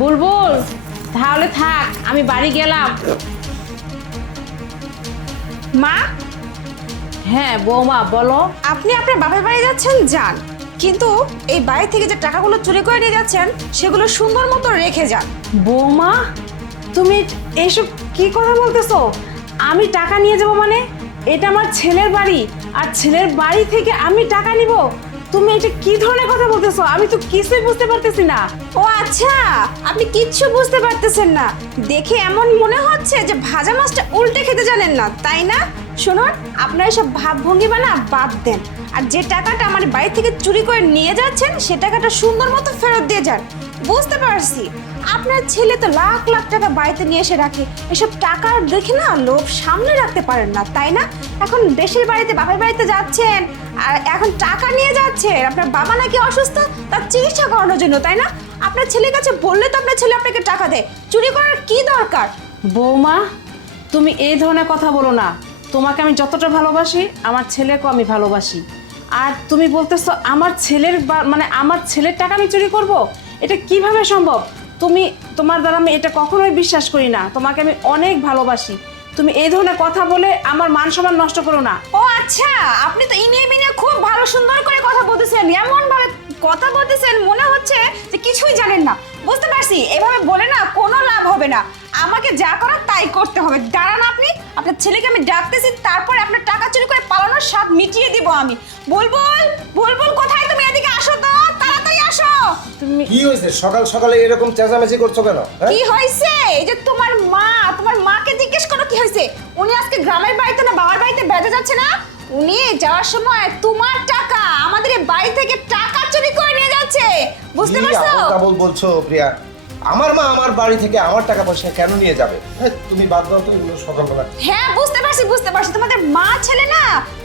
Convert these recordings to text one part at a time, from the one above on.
বুলবুল তাহলে থাক, আমি বাড়ি গেলাম। মা, হ্যাঁ বৌমা বলো। আপনি আপনার বাপের বাড়ি যাচ্ছেন যান, কিন্তু এই বাড়ি থেকে যে টাকাগুলো চুরি করে নিয়ে যাচ্ছেন সেগুলো সুন্দর মতো রেখে যান। বৌমা তুমি এইসব কি কথা বলতেছো? আমি টাকা নিয়ে যাব মানে? এটা আমার ছেলের বাড়ি, আর ছেলের বাড়ি থেকে আমি টাকা নিব? তুমি এটা কি ধরনের কথা বলতেছো? আমি তো কিছুই বুঝতে পারতেছি না। ও আচ্ছা, আপনি কিচ্ছু বুঝতে পারতেছেন না দেখে এমন মনে হচ্ছে যে ভাজা মাছটা উল্টে খেতে জানেন না, তাই না? শুনুন, আপনারা এসব ভাবভঙ্গিমা না বাদ দেন, আর যে টাকাটা আমার বাড়ি থেকে চুরি করে নিয়ে যাচ্ছেন সে টাকাটা সুন্দর মতো ফেরত দিয়ে যান। বুঝতে পারছি আপনার ছেলে তো লাখ লাখ টাকা বাড়িতে নিয়ে এসে রাখে, এসব টাকা দেখে না লোভ সামনে রাখতে পারেন না, তাই না? এখন দেশের বাড়িতে বাপের বাড়িতে যাচ্ছেন আর এখন টাকা নিয়ে যাচ্ছেন আপনার বাবা নাকি অসুস্থ, তার চিকিৎসা করানোর জন্য, তাই না? আপনার ছেলের কাছে বললে তো আপনার ছেলে আপনাকে টাকা দেয়, চুরি করার কি দরকার? বৌমা তুমি এই ধরনের কথা বলো না। তোমাকে আমি যতটা ভালোবাসি আমার ছেলেকেও আমি ভালোবাসি, আর তুমি বলতেছো আমার ছেলের মানে আমার ছেলের টাকা আমি চুরি করব? এটা কিভাবে সম্ভব? তোমার দ্বারা আমি এটা কখনোই বিশ্বাস করি না। তোমাকে আমি অনেক ভালোবাসি, তুমি এই ধরনের কথা বলে আমার মান সম্মান নষ্ট করো না। ও আচ্ছা, আপনি তো ইনিয়ে মিনিয়ে খুব ভালো সুন্দর করে কথা বলতেছেন, এমন ভাবে কথা বলতেছেন মনে হচ্ছে যে কিছুই জানেন না। বুঝতে পারছি, এভাবে বলে না কোনো লাভ হবে না, আমাকে যা করার তাই করতে হবে। দাঁড়ান, আপনি আপনার ছেলেকে আমি ডাকতেছি, তারপরে আপনার টাকা চুরি করে পালানোর স্বাদ মিটিয়ে দিব আমি। বুলবুল, বুলবুল কোথায় তুমি? এদিকে আসো তো, তাড়াতাড়ি আসো। তুমি কি হয়েছে সকাল সকালে এরকম চেঁচামেচি করছো কেন? হ্যাঁ? কি হয়েছে? এই যে তোমার মাকে জিজ্ঞেস করো কি হয়েছে। উনি আজকে গ্রামের বাড়িতে না বাবার বাড়িতে বেড়াতে যাচ্ছে না, উনি যাওয়ার সময় তোমার টাকা আমাদের এই বাড়ি থেকে টাকা চুরি করে নিয়ে যাচ্ছে। বুঝতে কি পারছো? আবোল বলছো প্রিয়া? আমার মা আমার বাড়ি থেকে আমার টাকা পয়সা কেন নিয়ে যাবে? হ্যাঁ, তুমি বাদ দাও তো এগুলো সকালবেলা। হ্যাঁ বুঝতে পারছি তোমাদের মা ছেলে না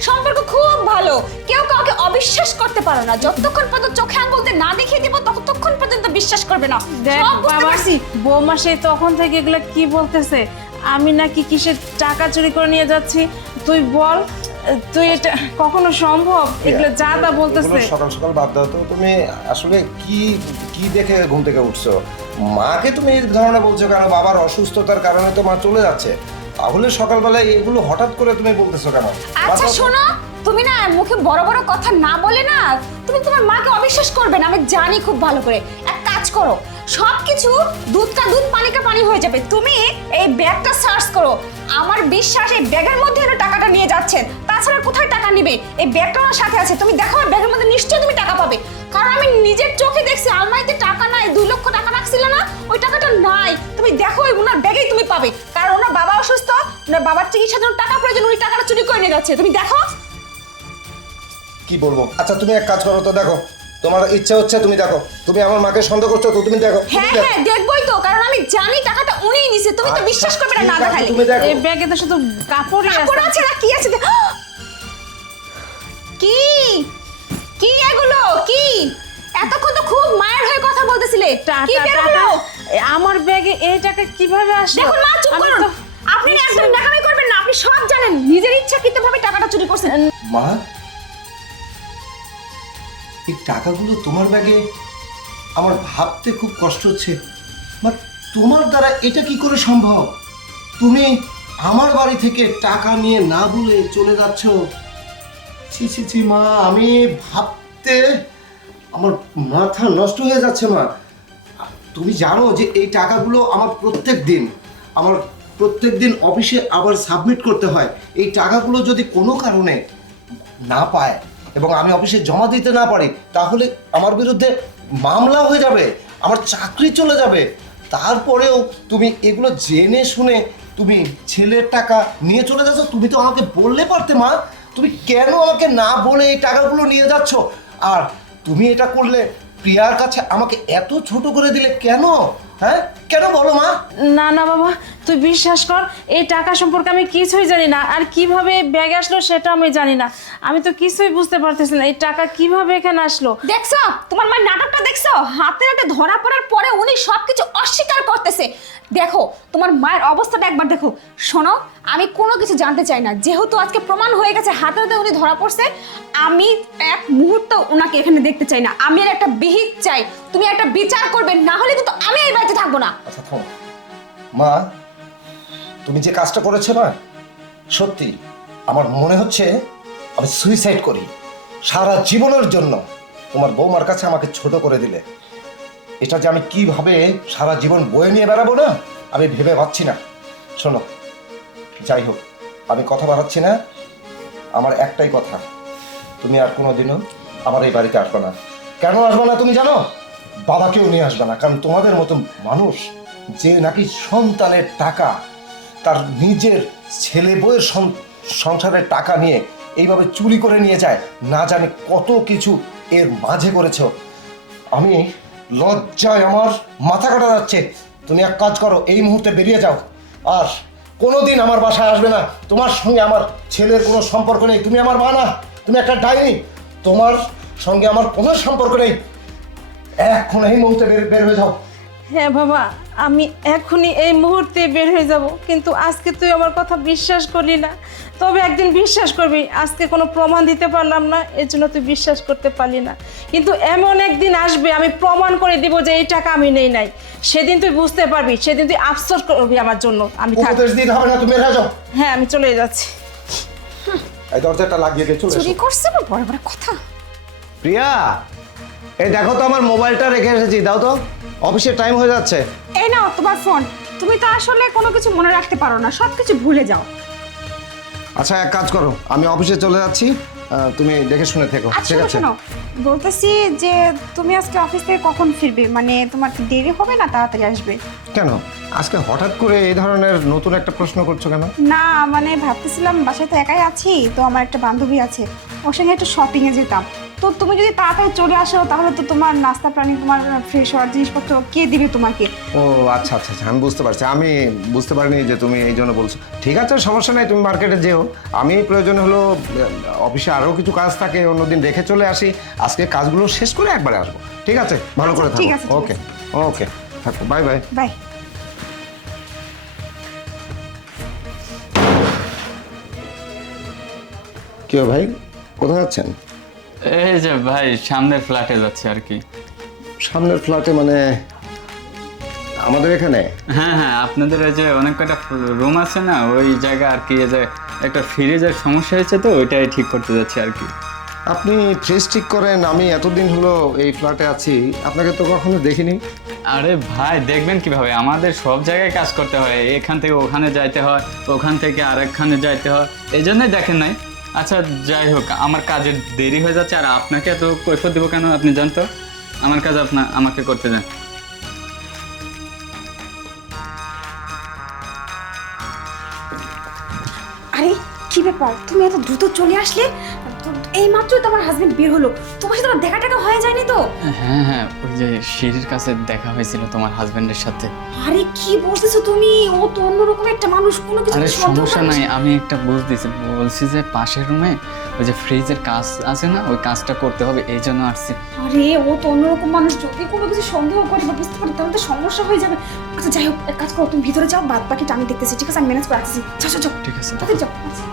সম্পর্ক খুব ভালো, কেউ কাউকে অবিশ্বাস করতে পারো না। যতক্ষণ পর্যন্ত চোখে আঙ্গুলতে না দেখিয়ে দিব ততক্ষণ পর্যন্ত বিশ্বাস করবে না। দেখ সব বুঝতে বাবা, পারছি। বৌমা সেই তখন থেকে এগুলো কি বলতেছে, আমি নাকি কিসের টাকা চুরি করে নিয়ে যাচ্ছি? তুই বল, তুই এটা কখনো সম্ভব? এগুলো যা তা বলতেছে। এগুলো সকাল সকাল বাদ দাও তো। তুমি আসলে কি কি দেখে ঘুম থেকে উঠছো? মাকে তুমি এই ধরনের বলছো কেন? বাবার অসুস্থতার কারণে তো মা চলে যাচ্ছে, তাহলে সকালবেলায় এগুলো হঠাৎ করে তুমি বলতেছো কেন? বাদ আচ্ছা দাও তো। শোনো, তুমি না মুখে বড় বড় কথা না বলে না, তুমি তোমার মাকে অবিশ্বাস করবে না, আমি জানি খুব ভালো করে। এক কাজ করো, সবকিছু দুধ কা দুধ পানি কা পানি হয়ে যাবে। তুমি এই ব্যাগটা সার্চ করো, আমার বিশ্বাস এই ব্যাগের মধ্যে এর টাকাটা নিয়ে যাচ্ছেন, তাছাড়া কোথায় টাকা নিবে? এই ব্যাগটা আমার সাথে আছে, তুমি দেখো এই ব্যাগের মধ্যে নিশ্চয়ই তুমি টাকা পাবে, কারণ আমি নিজের চোখে দেখছি আলমারিতে টাকা নাই। 2 লক্ষ টাকা রাখছিল না, ওই টাকাটা নাই। তুমি দেখো ওনার ব্যাগেই তুমি পাবে, কারণ ওনার বাবা অসুস্থ, ওনার বাবার চিকিৎসার জন্য টাকা প্রয়োজন, উনি টাকাটা চুরি করে নিয়ে যাচ্ছে। তুমি দেখো। কি বলবো? আচ্ছা তুমি এক কাজ করো তো, দেখো তোমার ইচ্ছা হচ্ছে তুমি দেখো, তুমি আমার মাকে সন্দেহ করছো তো তুমি দেখো। হ্যাঁ হ্যাঁ দেখবই তো, কারণ আমি জানি টাকাটা উনিই নিছে, তুমি তো আচ্ছা, বিশ্বাস করবে না ঠিক না আছে, দেখালে। তুমি দেখো। এই ব্যাগে তো শুধু কাপড়ই কাপড় আছে। আছে না কি আছে? কি কি এগুলো কি? এতক্ষণ তো খুব মায়ের হয়ে কথা বলতেছিলে, কি বের হলো? আমার ব্যাগে এই টাকা কিভাবে আসলো? দেখুন মা, চুপ আমি করুন। তো- আপনি না একদম দেখামি করবেন না, আপনি সব জানেন, নিজের ইচ্ছাকৃতভাবে টাকাটা চুরি করছেন। মা, এই টাকাগুলো তোমার ব্যাগে? আমার ভাবতে খুব কষ্ট হচ্ছে মা, তোমার দ্বারা এটা কি করে সম্ভব? তুমি আমার বাড়ি থেকে টাকা নিয়ে না বলে চলে যাচ্ছ? ছি ছি ছি মা, আমি ভাবতে আমার মাথা নষ্ট হয়ে যাচ্ছে মা। তুমি জানো যে এই টাকাগুলো আমার প্রত্যেক দিন অফিসে আবার সাবমিট করতে হয়। এই টাকাগুলো যদি কোনো কারণে না পায় এবং আমি অফিসে জমা দিতে না পারি, তাহলে আমার বিরুদ্ধে মামলা হয়ে যাবে, আমার চাকরি চলে যাবে। তারপরেও তুমি এগুলো জেনে শুনে তুমি ছেলের টাকা নিয়ে চলে যাচ্ছ। তুমি তো আমাকে বললে পারতে মা, তুমি কেন আমাকে না বলে এই টাকাগুলো নিয়ে যাচ্ছ? আর তুমি এটা করলে প্রিয়ার কাছে আমাকে এত ছোট করে দিলে কেন? হ্যাঁ কেন বলো মা? না না বাবা, তুই বিশ্বাস কর, এই টাকা সম্পর্কে আমি কিছুই জানি না, আর কিভাবে ব্যাগে আসলো সেটা আমি জানি না। আমি তো কিছুই বুঝতে পারতেছি না এই টাকা কিভাবে এখানে আসলো। দেখছো তোমার মায়ের নাটকটা? দেখছো হাতে হাতে ধরা পড়ার পরে উনি সবকিছু অস্বীকার করতেছে। দেখো তোমার মায়ের অবস্থাটা একবার দেখো। শোনো, আমি কোনো কিছু জানতে চাই না, যেহেতু আজকে প্রমাণ হয়ে গেছে হাতে হাতে উনি ধরা পড়ছে, আমি এক মুহূর্ত ওনাকে এখানে দেখতে চাই না। আমি আর একটা বিহিত চাই, তুমি একটা বিচার করবে, না হলে কিন্তু আমি এই বাড়িতে থাকবো পারবো না। আচ্ছা থামো মা, তুমি যে কাজটা করেছো না, সত্যি আমার মনে হচ্ছে আমি সুইসাইড করি। সারা জীবনের জন্য তোমার বৌমার কাছে আমাকে ছোট করে দিলে। এটা যে আমি কিভাবে সারা জীবন বয়ে নিয়ে বেড়াবো না, আমি ভেবে পাচ্ছি না। শোনো, যাই হোক, আমি কথা বাড়াচ্ছি না। আমার একটাই কথা, তুমি আর কোনোদিনও আমার এই বাড়িতে আসবে না। কেন আসবে না তুমি জানো? বাবাকেও নিয়ে আসবে না, কারণ তোমাদের মতো মানুষ যে নাকি সন্তানের টাকা, তার নিজের ছেলে বউয়ের সংসারের টাকা নিয়ে এইভাবে চুরি করে নিয়ে যায়, না জানি কত কিছু এর মাঝে করেছো। আমি লজ্জায় আমার মাথা কাটা যাচ্ছে। তুমি এক কাজ করো, এই মুহূর্তে বেরিয়ে যাও, আর কোনোদিন আমার বাসায় আসবে না। তোমার সঙ্গে আমার ছেলের কোনো সম্পর্ক নেই। তুমি আমার মা না, তুমি একটা ডাইনি। তোমার সঙ্গে আমার কোনো সম্পর্ক নেই। এখন এই মুহূর্তে বের হয়ে যাও। হ্যাঁ বাবা, আমি এখনই এই মুহূর্তে বের হয়ে যাব, কিন্তু আজকে তুই আমার কথা বিশ্বাস করলি না। তবে একদিন বিশ্বাস করবি। আজকে কোনো প্রমাণ দিতে পারলাম না, এর জন্য তুই বিশ্বাস করতে পারলি না। কিন্তু এমন একদিন আসবে, আমি প্রমাণ করে দিব যে এই টাকা আমি নেই নাই। সেদিন তুই বুঝতে পারবি, সেদিন তুই আফসোস করবি আমার জন্য। আমি উপদেশ দিতে হবে না, তুমি বের হয়ে যাও। হ্যাঁ, আমি চলে যাচ্ছি। এই দরজাটা লাগিয়ে দিয়ে চলে এসো। চুরি করছে না, বড় বড় কথা। প্রিয়া, এই দেখো তো আমার মোবাইলটা রেখে এসেছি, দাও তো, অফিসের টাইম হয়ে যাচ্ছে। এই নাও তোমার ফোন। তুমি তো আসলে কোনো কিছু মনে রাখতে পারো না, সব কিছু ভুলে যাও। আচ্ছা এক কাজ করো, আমি অফিসে চলে যাচ্ছি, তুমি দেখে শুনে থেকো, আচ্ছা ঠিক আছে? শোনো, বলতেছি যে তুমি আজকে অফিস থেকে কখন ফিরবে? মানে তোমার কি দেরি হবে না তাড়াতাড়ি আসবে? কেন আজকে হঠাৎ করে এই ধরনের নতুন একটা প্রশ্ন করছো কেন? না মানে ভাবতেছিলাম বাসায় তো একাই আছি, তো আমার একটা বান্ধবী আছে, ওর সঙ্গে একটু শপিংয়ে যেতাম। তো তুমি যদি তাড়াতাড়ি চলে আসো তাহলে তো তোমার নাস্তা পানি, তোমার ফ্রেশ হওয়ার জিনিসপত্র কে দিবে তোমাকে? ও আচ্ছা আচ্ছা আচ্ছা, আমি বুঝতে পারছি। আমি বুঝতে পারিনি যে তুমি এই জন্য বলছো। ঠিক আছে, সমস্যা নাই, তুমি মার্কেটে যেও। আমি প্রয়োজন হলো অফিসে আরও কিছু কাজ থাকে, অন্যদিন রেখে চলে আসি। আজকে কাজগুলো শেষ করে একবারে আসবো, ঠিক আছে? ভালো করে ঠিক থাকো। আছে, ঠিক ওকে আছে। ওকে, থাকো, বাই বাই। বাই। কেউ ভাই, কোথায় যাচ্ছেন? এই যে ভাই, সামনের ফ্ল্যাটে যাচ্ছে আর কি। সামনের ফ্ল্যাটে মানে আমাদের এখানে? হ্যাঁ হ্যাঁ, আপনাদের এই যে অনেক কটা রুম আছে না, ওই জায়গা আর কি, এই যে একটা ফ্রিজের সমস্যা হয়েছে, তো ওইটাই ঠিক করতে যাচ্ছি আর কি। আপনি ফ্রিজ ঠিক করেন? আমি এতদিন হলো এই ফ্ল্যাটে আছি, আপনাকে তো কখনো দেখিনি। আরে ভাই, দেখবেন কিভাবে, আমাদের সব জায়গায় কাজ করতে হয়। এখান থেকে ওখানে যাইতে হয়, ওখান থেকে আরেকখানে যাইতে হয়, এই জন্যই দেখেন নাই। আচ্ছা যাই হোক, আমার কাজের দেরি হয়ে যাচ্ছে, আর আপনাকে এত কৈফিয়ত দেবো কেন আপনি জানতো? আমার কাজ আমাকে করতে দেন। আরে কি ব্যাপার, তুমি এত দ্রুত চলে আসলে? এই মাত্রই তোমার হাজবেন্ড বের হলো, তোমার সাথে দেখা টাকা হয়ে যায়নি তো? হ্যাঁ হ্যাঁ, ওই যে সিঁড়ির কাছে দেখা হয়েছিল তোমার হাজবেন্ডের সাথে। আরে কি বলতেছো তুমি? ও তো অন্যরকম একটা মানুষ, কোনো কিছু আরে সন্দেহ সমস্যা করিস নাই, না। আমি একটা বুঝ দিছি, বলছি যে পাশের রুমে ওই যে ফ্রিজের কাজ আছে না, ওই কাজটা করতে হবে, এই জন্য আসছি। আরে ও তো অন্যরকম মানুষ, যদি কোনো কিছু সন্দেহ করি বা বুঝতে পারি তাহলে তো সমস্যা হয়ে যাবে। আচ্ছা যাই হোক, এক কাজ করো, তুমি ভিতরে যাও, বাদ বাকিটা আমি দেখতেছি, ঠিক আছে? আমি ম্যানেজ করে রাখছি। যাও যাও যাও, ঠিক আছে। তাড়াতাড়ি যাও। আচ্ছা।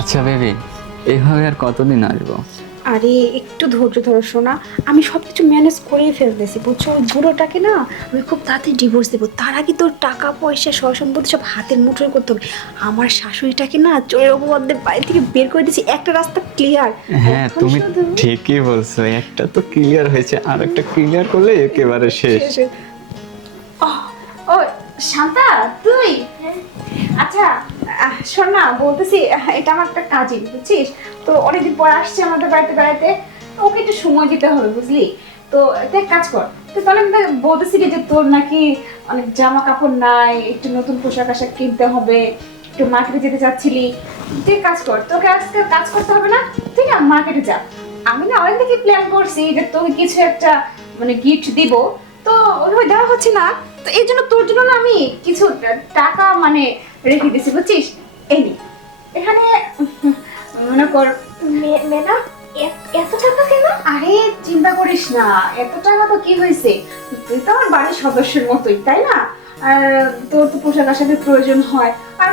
আচ্ছা বেবি, এইভাবে আর কতদিন আসবো? আরে একটু ধৈর্য ধরো সোনা, আমি সব কিছু ম্যানেজ করেই ফেলতেছি, বুঝছো? ওই বুড়োটাকে না আমি খুব তাড়াতাড়ি ডিভোর্স দেবো, তার আগে তোর টাকা পয়সা সয় সম্পত্তি সব হাতের মুঠোয় করতে হবে। আমার শাশুড়িটাকে না চোরের অপবাদে বাড়ি থেকে বের করে দিয়েছি, একটা রাস্তা ক্লিয়ার। হ্যাঁ তুমি ঠিকই বলছো, একটা তো ক্লিয়ার হয়েছে, আর একটা ক্লিয়ার করলে একেবারে শেষ। ও শান্তা, তুই? আচ্ছা শোন না, বলতেছি এটা আমার একটা কাজিন, বুঝছিস? তো অনেকদিন পর আসছে আমাদের বাড়িতে বেড়াতে, তো ওকে একটু সময় দিতে হবে, বুঝলি? তো এক কাজ কর, তো তাহলে আমি বলতেছি যে তোর নাকি অনেক জামা কাপড় নাই, একটু নতুন পোশাক আশাক কিনতে হবে, একটু মার্কেটে যেতে চাচ্ছিলি। তুই কাজ কর, তোকে আজকে কাজ করতে হবে না, তুই না মার্কেটে যা। আমি না অনেক থেকে প্ল্যান করছি যে তোকে কিছু একটা মানে গিফট দিব, তো ওইভাবে দেওয়া হচ্ছে না, তো এই জন্য তোর জন্য না আমি কিছু টাকা মানে রেখে দিছি, বুঝছিস? এই নে, এখানে মনে কর মেনা। এত টাকা কেন? আরে চিন্তা করিস না, এত টাকা তো কি হয়েছে, তুই তো আমার বাড়ির সদস্যের মতোই, তাই না? আর তোর তো পোশাক আশাকের প্রয়োজন হয়, আর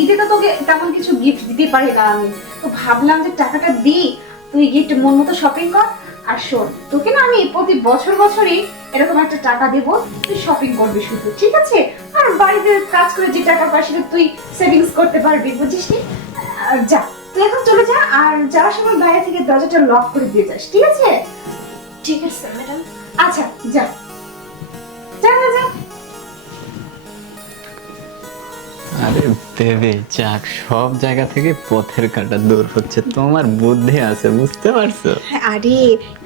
ঈদে তো তোকে তেমন কিছু গিফট দিতে পারি না আমি, তো ভাবলাম যে টাকাটা দিই, তুই গিফট মন মতো শপিং কর, আর শোন, তোকে না আমি প্রতি বছর বছরই এরকম একটা টাকা দেব, তুই শপিং করবি শুধু, ঠিক আছে? আর বাড়িতে কাজ করে যে টাকা পাস সেটা তুই সেভিংস করতে পারবি, বুঝিস নি? যা, তুই এখন চলে যা, আর যাওয়ার সময় বাইরে থেকে দরজাটা লক করে দিয়ে যাস, ঠিক আছে? ঠিক আছে ম্যাডাম। আচ্ছা, যা যা যা যা। আরে দেবে যাক, সব জায়গা থেকে পথের কাঁটা দূর হচ্ছে, তোমার বুদ্ধি আছে, বুঝতে পারছো? আরে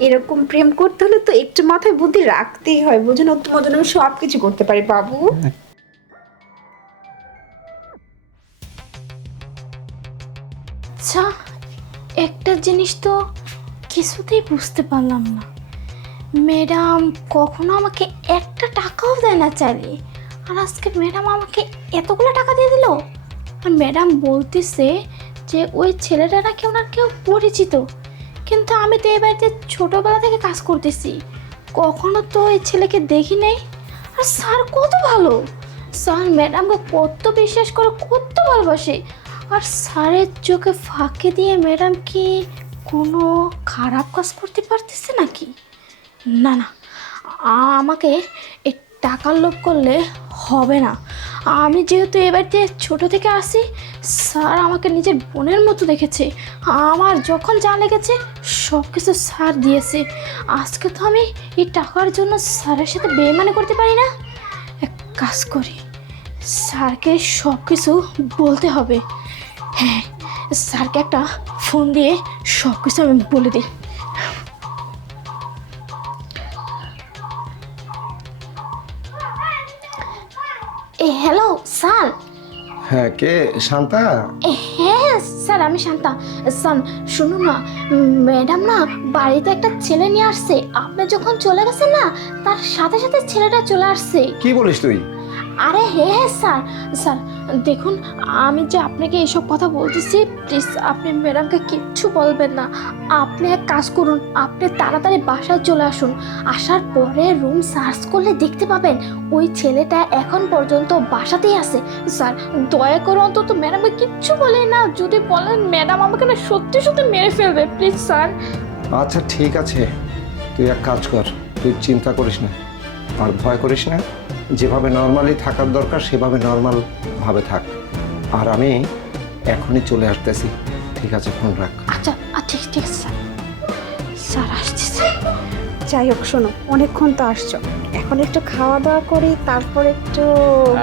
এরকম প্রেম করতে হলে তো একটু মাথায় বুদ্ধি রাখতেই হয়, বুঝো না? তোমার জন্য আমি সব কিছু করতে পারি বাবু। আচ্ছা, একটা জিনিস তো কিছুতেই বুঝতে পারলাম না, ম্যাডাম কখনো আমাকে একটা টাকাও দেয় না চাইলে, আর আজকে ম্যাডাম আমাকে এতগুলো টাকা দিয়ে দিল। আর ম্যাডাম বলতেছে যে ওই ছেলেটা নাকি ওনার কেউ পরিচিত, কিন্তু আমি তো এই বাড়িতে ছোটোবেলা থেকে কাজ করতেছি, কখনো তো ওই ছেলেকে দেখি নাই। আর স্যার কত ভালো, স্যার ম্যাডামকে কত বিশ্বাস করে, কত ভালোবাসে। আর স্যারের চোখে ফাঁকি দিয়ে ম্যাডাম কি কোনো খারাপ কাজ করতে পারতেছে নাকি? না না, আমাকে এই টাকার লোভ করলে হবে না। আমি যেহেতু এ বাড়িতে ছোটো থেকে আসি, স্যার আমাকে নিজের বোনের মতো দেখেছে, আমার যখন যা লেগেছে সব কিছু স্যার দিয়েছে। আজকে তো আমি এই টাকার জন্য স্যারের সাথে বেইমানি করতে পারি না। এক কাজ করি, স্যারকে সব কিছু বলতে হবে। হ্যাঁ, স্যারকে একটা ফোন দিয়ে সব কিছু আমি বলে দিই। Hello sir. হ্যাঁ, কে? শান্তা? হ্যাঁ স্যার, আমি শান্তা। স্যার শুনুন না, ম্যাডাম না বাড়িতে একটা ছেলে নিয়ে আসছে, আপনি যখন চলে গেছেন না তার সাথে সাথে ছেলেটা চলে আসছে। কি বলিস তুই? আরে হ্যাঁ স্যার, স্যার দেখুন, আমি যে আপনাকে এইসব কথা বলতেছি, প্লিজ আপনি ম্যাডামকে কিচ্ছু বলবেন না। আপনি এক কাজ করুন, আপনি তাড়াতাড়ি বাসায় চলে আসুন, আসার পরে রুম সার্চ করলে দেখতে পাবেন ওই ছেলেটা এখন পর্যন্ত বাসাতেই আছে। স্যার দয়া করে অন্তত ম্যাডামকে কিচ্ছু বলেন না, যদি বলেন ম্যাডাম আমাকে না সত্যি সত্যি মেরে ফেলবে, প্লিজ স্যার। আচ্ছা ঠিক আছে, তুই এক কাজ কর, তুই চিন্তা করিস না আর ভয় করিস না, যেভাবে নর্মালি থাকার দরকার সেভাবে নর্মাল ভাবে থাক। আর আমি এখনই চলে আসতেছি, ঠিক আছে? ফোন রাখ। আচ্ছা ঠিক ঠিক আছে স্যার, স্যার আসতেছে। যাই হোক শোনো, অনেকক্ষণ তো আসছো, এখন একটু খাওয়া দাওয়া করি, তারপর একটু।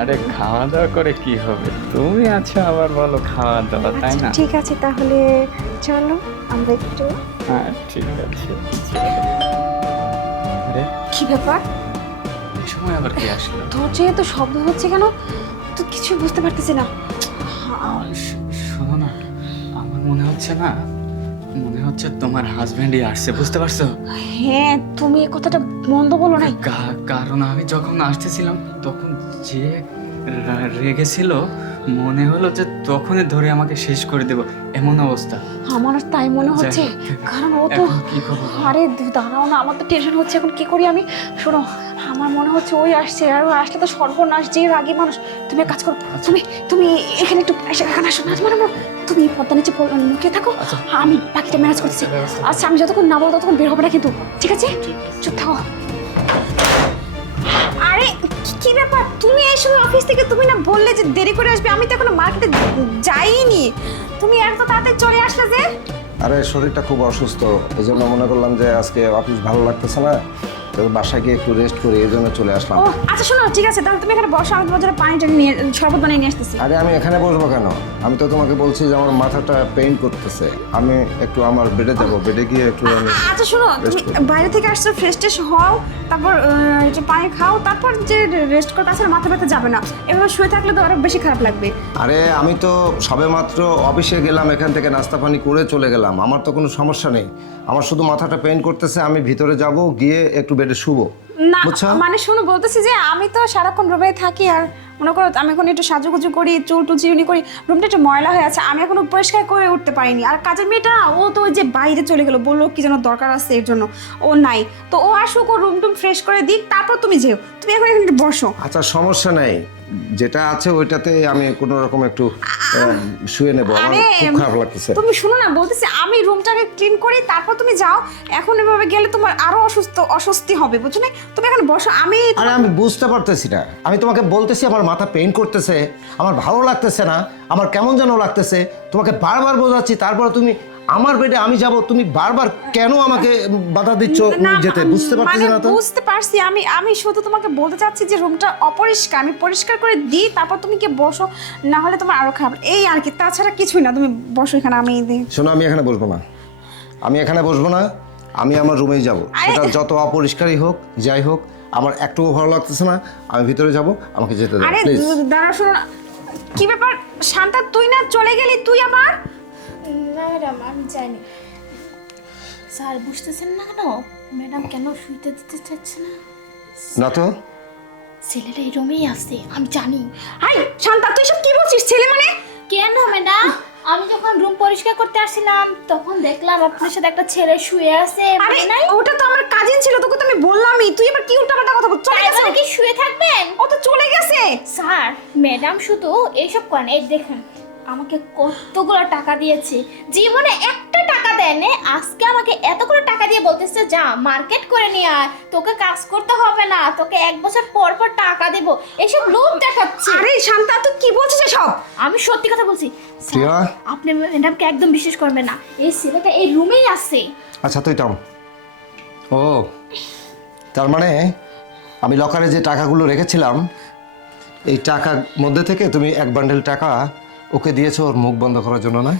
আরে খাওয়া দাওয়া করে কি হবে, তুমি আছো আবার বলো খাওয়া দাওয়া, তাই আচ্ছা না? ঠিক আছে, তাহলে চলো আমরা একটু। হ্যাঁ ঠিক আছে। আরে কি ব্যাপার? এই সময় আবার কি আসলো? দরজায় এত শব্দ হচ্ছে কেন? তো কিছু বুঝতে পারতেছি না। শোনো না, আমার মনে হচ্ছে তোমার হাজবেন্ডই আসছে, বুঝতে পারছো? হ্যাঁ, তুমি এই কথাটা মন্দ বলো নাই। কারণ আমি যখন আসতেছিলাম তখন যে রেগেছিল, মনে হলো যে তখনই ধরে আমাকে শেষ করে দেব, এমন অবস্থা। আমার তাই মনে হচ্ছে, কারণ ও তো। এখন কি করবো? আরে দাঁড়াও না, আমার তো টেনশন হচ্ছে, এখন কি করি আমি? শোনো, আমার মনে হচ্ছে ওই আসছে, আর ও আসলে তো সর্বনাশ, যে রাগী মানুষ। তুমি এক কাজ করো, তুমি এখানে একটু এখানে আসো না, মানে তুমি পর্দা নিচে লুকিয়ে থাকো, আচ্ছা। আমি বাকিটা ম্যানেজ করছি। আচ্ছা, আমি যতক্ষণ না বলবো ততক্ষণ বের হবে না কিন্তু, ঠিক আছে? চুপ থাকো। আরে কি ব্যাপার, তুমি এই সময় অফিস থেকে? তুমি না বললে যে দেরি করে আসবে, আমি তো এখনো মার্কেটে যাইনি, তুমি এত তাড়াতাড়ি চলে আসলে যে? আরে শরীরটা খুব অসুস্থ, এই জন্য মনে করলাম যে আজকে অফিস ভালো লাগতেছে না, তো বাসায় গিয়ে একটু রেস্ট করি, এই জন্য চলে আসলাম। ও আচ্ছা, শোনো, ঠিক আছে, তাহলে তুমি এখানে বসো, আমি তোমার জন্য পানি টানি নিয়ে, শরবত বানিয়ে নিয়ে আসতেছি। আরে আমি এখানে বসবো কেন? আমি তো তোমাকে বলছি যে আমার মাথাটা পেইন করতেছে, আমি একটু আমার বেডে যাব, বেডে গিয়ে একটু আমি। আচ্ছা শোনো, তুমি বাইরে থেকে আসছো, ফ্রেশ ট্রেশ হও, তারপর একটু পানি খাও, তারপর যে রেস্ট করতে আসলে মাথা ব্যথা যাবে না, এভাবে শুয়ে থাকলে তো আরো বেশি খারাপ লাগবে। আরে আমি তো সবেমাত্র অফিসে গেলাম, এখান থেকে নাস্তা পানি করে চলে গেলাম, আমার তো কোনো সমস্যা নেই, আমার শুধু মাথাটা পেইন করতেছে, আমি ভিতরে যাব, গিয়ে একটু বেডে শুবো। না বুঝছো? মানে শোনো, বলতেছি যে আমি তো সারাক্ষণ রুমে থাকি, আর মনে করো আমি এখন একটু সাজুগুজু করি, চুল টুল চিরুনি করি, রুমটা একটু ময়লা হয়ে আছে, আমি এখনো পরিষ্কার করে উঠতে পারিনি। আর কাজের মেয়েটা ও তো ওই যে বাইরে চলে গেলো, বললো কি যেন দরকার আছে, এর জন্য ও নাই, তো ও আসুক, ও রুম টুম ফ্রেশ করে দিক, তারপর তুমি যেও, তুমি এখন এখানে বসো। আচ্ছা সমস্যা নেই, যেটা আছে ওইটাতে আমি কোনো রকম একটু শুয়ে নেবো, আমার আরে খুব খারাপ লাগতেছে। তুমি শুনো না, বলতেছি আমি রুমটাকে ক্লিন করি তারপর তুমি যাও। এখন এভাবে গেলে তোমার আরো অস্বস্তি হবে, বুঝছো না? তুমি এখন বসো, আমি আরে আমি বুঝতে পারতেছি না, আমি তোমাকে বলতেছি আমার মাথা পেইন করতেছে, আমার ভালো লাগতেছে না, আমার কেমন যেন লাগতেছে, তোমাকে বারবার বোঝাচ্ছি, তারপর তুমি আমার বেডে আমি যাব, তুমি বারবার কেন আমাকে বাধা দিচ্ছ না, যেতে? বুঝতে পারতেছি মানে না তো। বুঝতে পারছি, আমি শুধু তোমাকে বলতে চাচ্ছি যে রুমটা অপরিষ্কার, আমি পরিষ্কার করে দিই তারপর তুমি কি বসো, না হলে তোমার আরো খারাপ, এই আর কি, তাছাড়া কিছুই না। তুমি বসো এখানে, আমি শোনো, আমি এখানে বসবো না, আমি এখানে বসবো না, আমি আমার রুমেই যাব। সেটা যত অপরিষ্কারই হোক, যাই হোক, আমার একটুও ভালো লাগতেছে না, আমি ভিতরে যাব, আমাকে যেতে দাও আরে প্লিজ। দাঁড়া, শোনো না। কি ব্যাপার শান্তা, তুই না চলে গেলি, তুই আবার? না ম্যাডাম, আমি জানি। স্যার বুঝতেছেন না কেন ম্যাডাম কেন শুইতে দিতে চাচ্ছে না? না তো, ছেলেটা এই রুমেই আছে, আমি জানি। আই শান্তা, তুই সব কি বলছিস? ছেলে মানে? কেন ম্যাডাম? আমি যখন রুম পরিষ্কার করতে আসছিলাম তখন দেখলাম আপনার সাথে একটা ছেলে শুয়ে আছে। আরে মনে নাই? ওটা তো আমার কাজিন ছিল, তোকে তো আমি বললামই, তুই এবার কি উল্টাপাল্টা কথা বল? চলে তাই গেছে? বলে কি শুয়ে থাকবেন? ও তো চলে গেছে। স্যার ম্যাডাম শুধু এইসব করেন, এই দেখেন আমাকে কতগুলো টাকা দিয়েছে, জীবনে একটা টাকা দেয়নি, আজকে আমাকে এতগুলো টাকা দিয়ে বলতেছে যা মার্কেট করে নিয়ে আয়, তোকে কাজ করতে হবে না, তোকে 1 বছর পর পর টাকা দেব, এসব লোভ দেখাচ্ছে। আরে শান্তা, তুই কি বলছিস এসব? আমি সত্যি কথা বলছি স্যার, প্রিয়া? আপনি ম্যাডামকে একদম বিশ্বাস করবেন না, এই ছেলেটা এই রুমেই আছে। আচ্ছা তুই থাম। ও, তার মানে আমি লকারে যে টাকাগুলো রেখেছিলাম, এই টাকার মধ্যে থেকে তুমি 1 বান্ডেল টাকা ওকে দিয়েছো ওর মুখ বন্ধ করার জন্য, না?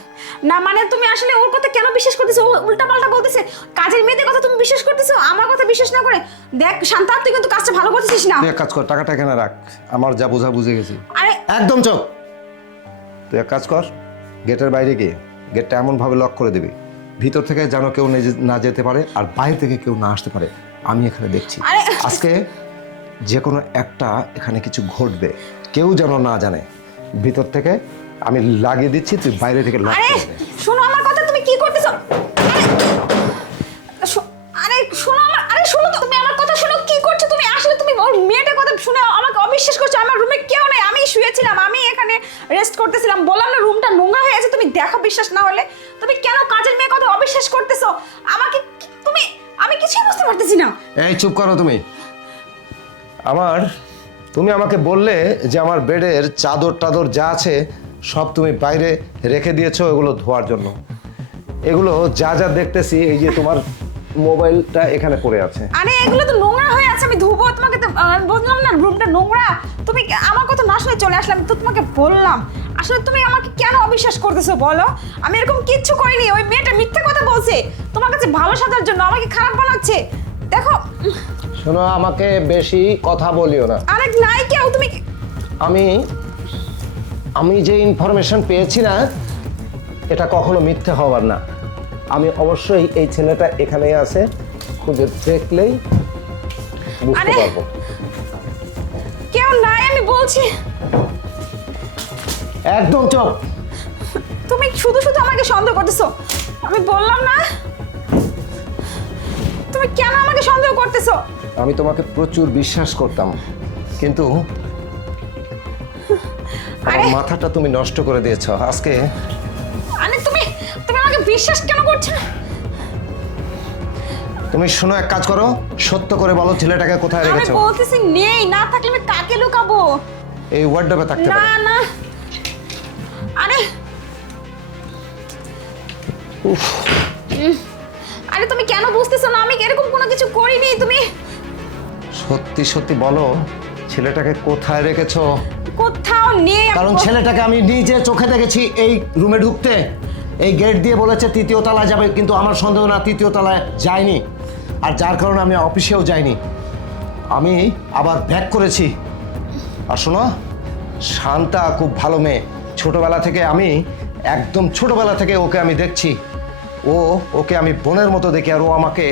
না মানে তুমি আসলে ওর কথা কেন বিশ্বাস করতেছো? ও উল্টাপাল্টা বলতেছে, কাজের মেয়েদের কথা তুমি বিশ্বাস করতেছো, আমার কথা বিশ্বাস না করে। দেখ শান্তা, তুই কিন্তু কাজটা ভালো করতেছিস না। তুই এক কাজ কর, টাকাটা এখানে রাখ, আমার যা বোঝা বুঝে গেছি। আরে একদম চুপ। তুই এক কাজ কর, গেটের বাইরে গিয়ে গেটটা এমনভাবে লক করে দিবি ভিতর থেকে যেন কেউ না যেতে পারে, আর বাইরে থেকে কেউ না আসতে পারে। আমি এখানে দেখছি, আরে আজকে যে কোনো একটা এখানে কিছু ঘটবে, কেউ যেন না জানে। ভিতর থেকে আমি লাগিয়ে দিচ্ছি, তুই বাইরে থেকে লক আরে করে দে। শোনো আমার কথা, তুমি কি করতেছো? আরে শোনো আমার, আরে শোনো তো, তুমি আমার কথা শোনো, কি করছো তুমি? আসলে তুমি ওর মেয়েটার কথা শুনে আমাকে অবিশ্বাস করছো। আমার রুমে কেউ নেই, আমি শুয়েছিলাম, আমি এখানে রেস্ট করতেছিলাম, বললাম না রুমটা নোংরা হয়ে আছে, তুমি দেখো, বিশ্বাস না হলে। তুমি কেন কাজের মেয়ের কথা অবিশ্বাস করতেছো আমাকে? তুমি, আমি কিছুই বুঝতে পারতেছি না। এই চুপ করো তুমি। তুমি আমাকে বললে যে আমার বেডের চাদর টাদর যা আছে সব তুমি বাইরে রেখে দিয়েছো এগুলো ধোয়ার জন্য। এগুলো যা যা দেখতেছি, এই যে তোমার মোবাইলটা এখানে পড়ে আছে। আরে এগুলো তো নোংরা হয়ে আছে, আমি ধুবো। তোমাকে তো বললাম না রুমটা নোংরা, তুমি আমার কথা না শুনে চলে আসলাম, তো তোমাকে বললাম। আসলে তুমি আমাকে কেন অবিশ্বাস করতেছো বলো? আমি এরকম কিচ্ছু করিনি, ওই মেয়েটা মিথ্যা কথা বলছে তোমার কাছে ভালো সাজার জন্য, আমাকে খারাপ বানাচ্ছে। দেখো, শোনো, আমাকে বেশি কথা বলিও না। আরে নাই কেউ, তুমি আমি যে ইনফরমেশন পেয়েছি না, এটা কখনো মিথ্যে হবার না। আমি অবশ্যই এই ছেলেটা এখানেই আছে, খুঁজে দেখলেই বুঝতে আরে! পারবো। কেউ নাই, আমি বলছি। একদম চুপ। তুমি শুধু শুধু আমাকে সন্দেহ করতেছো, আমি বললাম না। তুমি কেন আমাকে সন্দেহ করতেছো? আমি তোমাকে প্রচুর বিশ্বাস করতাম, কিন্তু আমার আরে! মাথাটা তুমি নষ্ট করে দিয়েছো আজকে। আরে তুমি তুমি আমাকে বিশ্বাস কেন করছো না? তুমি শোনো, এক কাজ করো, সত্য করে বলো ছেলেটাকে কোথায় আমি রেখেছো? বলতেছি নেই, না থাকলে আমি কাকে লুকাবো? এই ওয়ার্ডরোবে থাকতে না পারে। না, আরে আরে তুমি কেন বুঝতেছো না? আমি এরকম কোনো কিছু করিনি। তুমি সত্যি সত্যি বলো, ছেলেটাকে কোথায় রেখেছো? কোথাও নেই। কারণ ছেলেটাকে আমি নিজে চোখে দেখেছি এই রুমে ঢুকতে। এই গেট দিয়ে বলেছে 3য় তলায় যাবে, কিন্তু আমার সন্দেহ না 3য় তলায় যায়নি, আর যার কারণে আমি অফিসেও যাইনি, আমি আবার ব্যাক করেছি। আর শোনো, শান্তা খুব ভালো মেয়ে, ছোটবেলা থেকে আমি একদম ছোটবেলা থেকে ওকে আমি দেখছি। ওকে আমি বোনের মতো দেখি, আর ও আমাকে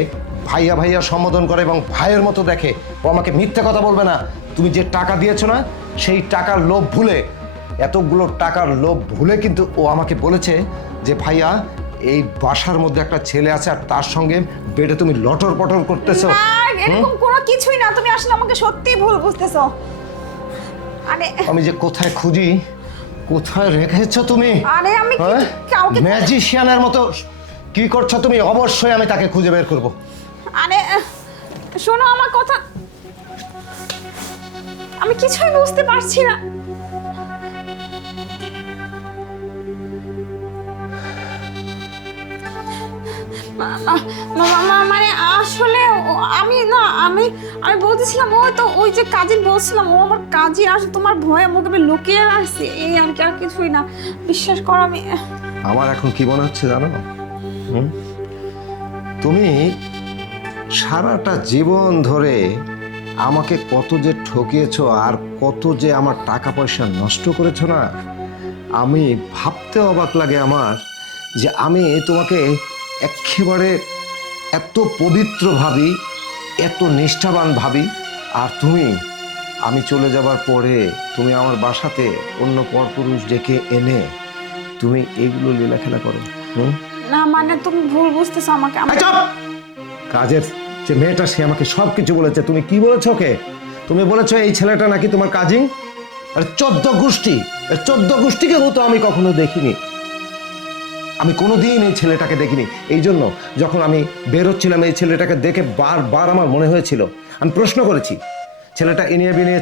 ভাইয়া ভাইয়া সম্বোধন করে এবং ভাইয়ের মতো দেখে। ও আমাকে মিথ্যে কথা বলবে না। তুমি যে টাকা দিয়েছো না, সেই টাকার লোভ ভুলে, এতগুলো টাকার লোভ ভুলে কিন্তু ও আমাকে বলেছে যে ভাইয়া, এই বাসার মধ্যে একটা ছেলে আছে আর তার সঙ্গে বেডে তুমি লটর পটর করতেছো। না, এরকম কোনো কিছুই না। তুমি আসলে আমাকে সত্যিই ভুল বুঝতেছো। আরে আমি যে কোথায় খুঁজি, কোথায় রেখেছো তুমি? আরে আমি কাউকে ম্যাজিশিয়ানের মতো কি করছো তুমি? অবশ্যই আমি তাকে খুঁজে বের করব। আরে শোনো আমার কথা, আমি কিছুই বুঝতে পারছি না। মানে আসলে আমি না আমি আমি বলতেছিলাম ওই যে কাজিন বলছিলাম, ও আমার কাজিন আসলে তোমার ভয়ে আমাকে আমি লুকিয়ে আসছি, এই আর কি, আর কিছুই না। বিশ্বাস করো আমি আমার এখন কি মনে হচ্ছে জানো? তুমি সারাটা জীবন ধরে আমাকে কত যে ঠকিয়েছো আর কত যে আমার টাকা পয়সা নষ্ট করেছো না, আমি ভাবতে অবাক লাগে আমার যে আমি তোমাকে একেবারে এত পবিত্র ভাবি, এত নিষ্ঠাবান ভাবি, আর তুমি আমি চলে যাবার পরে তুমি আমার বাসাতে অন্য পরপুরুষ ডেকে এনে তুমি এইগুলো লীলা খেলা করো। না মানে তুমি ভুল বুঝতেছো আমাকে। কাজের যে মেয়েটা সে আমাকে সব কিছু বলেছে। তুমি কি বলেছো ওকে? তুমি বলেছো এই ছেলেটা নাকি তোমার কাজিন। আর 14 গোষ্ঠী, 14 গোষ্ঠীকে তো আমি কখনো দেখিনি। আমি কোনোদিন এই ছেলেটাকে দেখিনি। এই জন্য যখন আমি বেরোচ্ছিলাম এই ছেলেটাকে দেখে বারবার আমার মনে হয়েছিল, আমি প্রশ্ন করেছি। ছেলেটা এনিয়ে বিনিয়ে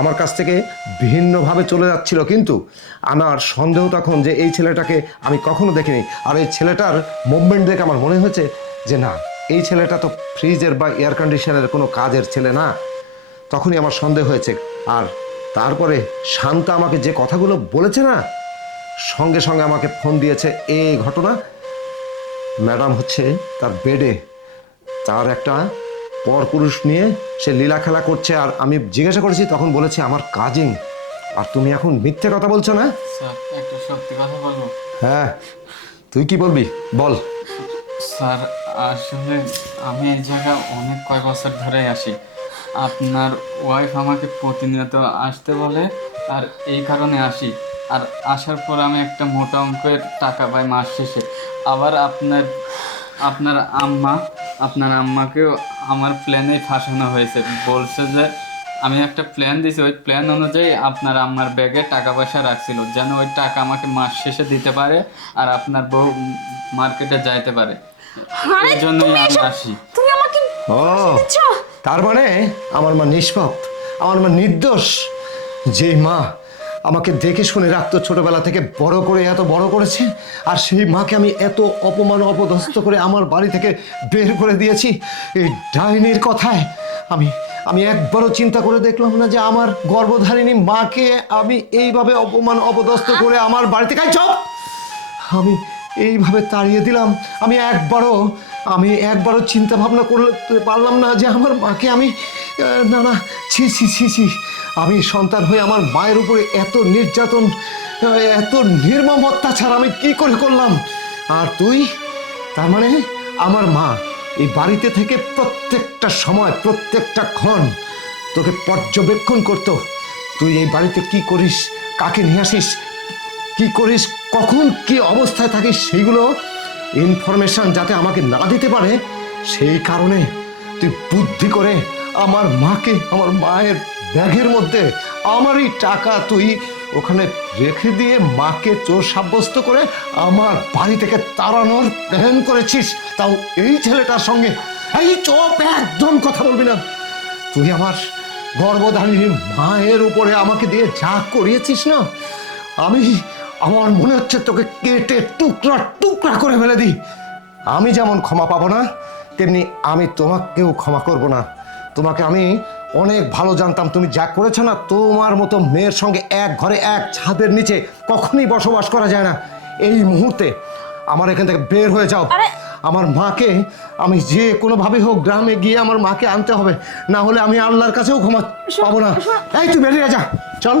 আমার কাছ থেকে ভিন্নভাবে চলে যাচ্ছিল, কিন্তু আমার সন্দেহ তখন যে এই ছেলেটাকে আমি কখনো দেখিনি। আর এই ছেলেটার মুভমেন্ট দেখে আমার মনে হয়েছে যে না, এই ছেলেটা তো ফ্রিজের বা এয়ার কন্ডিশনের কোনো কাজের ছেলে না। তখনই আমার সন্দেহ হয়েছে। আর তারপরে শান্তা আমাকে যে কথাগুলো বলেছে না, সঙ্গে সঙ্গে আমাকে ফোন দিয়েছে এই ঘটনা। ম্যাডাম হচ্ছে তার বেডে তার একটা পরপুরুষ নিয়ে সে লীলা খেলা করছে। আর আমি জিজ্ঞাসা করেছি, তখন বলেছে আমার কাজিন। আর তুমি এখন মিথ্যে কথা বলছো না? স্যার একটা সত্যি কথা বলবো? হ্যাঁ, তুই কি বলবি বল। স্যার আসলে আমি এই জায়গা অনেক কয়েক বছর ধরে আসি। আপনার ওয়াইফ আমাকে প্রতিনিয়ত আসতে বলে, আর এই কারণে আসি। আর আসার পর আমি একটা মোটা অঙ্কের টাকা পাই মাস শেষে। আবার আপনার আম্মাকেও আমার প্ল্যানেই ফাঁসানো হয়েছে। বলছে যে আমি একটা প্ল্যান দিয়েছি, ওই প্ল্যান অনুযায়ী আপনার আম্মার ব্যাগে টাকা পয়সা রাখছিল, যেন ওই টাকা আমাকে মাস শেষে দিতে পারে আর আপনার বউ মার্কেটে যাইতে পারে। এই জন্যই আমি আসি। তুমি আমাকে ও, তার মানে আমার মা নিষ্পাপ, আমার মা নির্দোষ। যে মা আমাকে দেখে শুনে রাখতো, ছোটবেলা থেকে বড় করে এত বড় করেছে, আর সেই মাকে আমি এত অপমান অপদস্থ করে আমার বাড়ি থেকে বের করে দিয়েছি এই ডাইনির কথায়। আমি একবারও চিন্তা করে দেখলাম না যে আমার গর্ভধারিণী মাকে আমি এইভাবে অপমান অপদস্থ করে আমার বাড়ি থেকে আমি এইভাবে তাড়িয়ে দিলাম। আমি একবারও চিন্তা ভাবনা করতে পারলাম না যে আমার মাকে আমি না ছি ছি ছি ছি, আমি সন্তান হয়ে আমার মায়ের উপরে এত নির্যাতন, এত নির্মম অত্যাচার আমি কি করে করলাম। আর তুই, তার মানে আমার মা এই বাড়িতে থেকে প্রত্যেকটা সময় প্রত্যেকটা ক্ষণ তোকে পর্যবেক্ষণ করতো। তুই এই বাড়িতে কি করিস, কাকে নিয়ে আসিস, কি করিস, কখন কি অবস্থায় থাকিস, সেইগুলো ইনফরমেশন যাতে আমাকে না দিতে পারে, সেই কারণে তুই বুদ্ধি করে আমার মাকে, আমার মায়ের ব্যাগের মধ্যে আমারই টাকা তুই ওখানে রেখে দিয়ে মাকে চোর সাব্যস্ত করে আমার বাড়ি থেকে তাড়ানোর প্ল্যান করেছিস, তাও এই ছেলেটার সঙ্গে। এই চোপ, একদম কথা বলবি না। তুই আমার গর্ভধারিণী মায়ের উপরে আমাকে দিয়ে যা করিয়েছিস না, আমার মনে হচ্ছে তোকে কেটে টুকরা টুকরা করে ফেলে দিই। আমি যেমন ক্ষমা পাবো না, তেমনি আমি তোমাকেও ক্ষমা করব না। তোমাকে আমি অনেক ভালো জানতাম। তুমি যা করেছো না, তোমার মতো মেয়ের সঙ্গে এক ঘরে এক ছাদের নিচে কখনোই বসবাস করা যায় না। এই মুহূর্তে আমার এখান থেকে বের হয়ে যাও। আমার মাকে আমি যে কোনোভাবে হোক গ্রামে গিয়ে আমার মাকে আনতে হবে, না হলে আমি আল্লাহর কাছেও ক্ষমা পাবো না। এই তুই বেরিয়ে যা, চল।